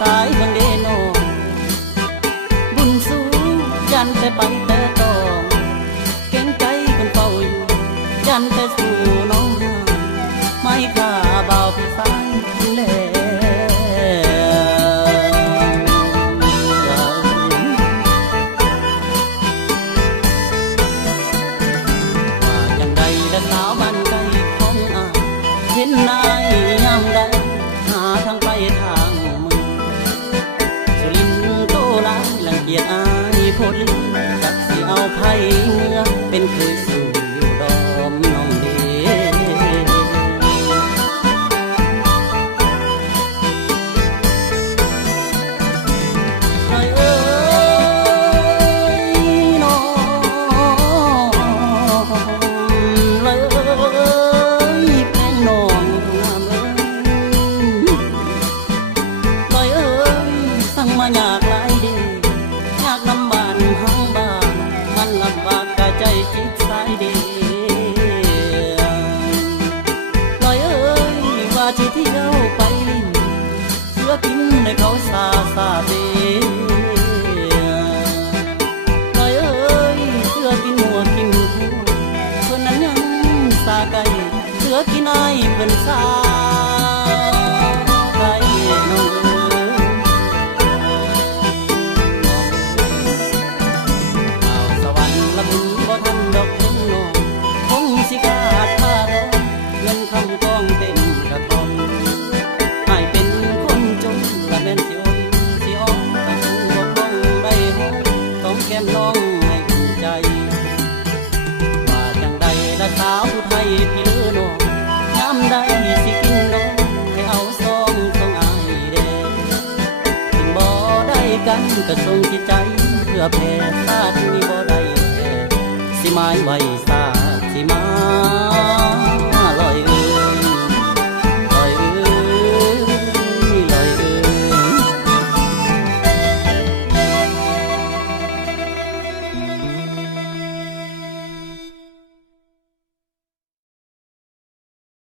สายเมืองเดโนบุญสูงยันแต่ไปแต่ต้องเก่งใจคนเฝ้าอยู่ยันแต่สู่น้องไม่ข้าเบาพี่สายแล้วว่าอย่างใดและสาวมันใจของอายเห็นนายยามใดหาทางไปทางมึงสุรินทร์โตหลายรังเกียจอายโพดลืมจักสิเอาไผเมื่อเป็นเคยสู่อยู่ดอมน้องเด้อยากหลายเดอยากนำบ้านห้องบ้านมันลำบากกะใจจิตสายเดลอยว่าที่เที่ยวไปลิ้นเสือกินในเขาซาเดลอยเสือกินหัวกินหัวเพื่อนนั้นยังซาไก่เสือกินไอเพื่อนซาไก่น้องบ่ทันดอกถึงน้องคงสิขาดค่ารอเงินคำกองเต็มกระทอมให้เป็นคนจนละแม่นสิอมสิอ้อมแต่คงบ่ต้องได้หอมต้องแก้มน้องให้อุ่นใจว่าจังใดละสาวผู้ไทยที่เลือน้องยามใดสิกินน้องให้เอาซองอายเด้ถึงบ่ได้กันก็ทรงจิตใจเพื่อแผ่ชาตินี้บ่ได้สิไม้ไว้สาสิไม้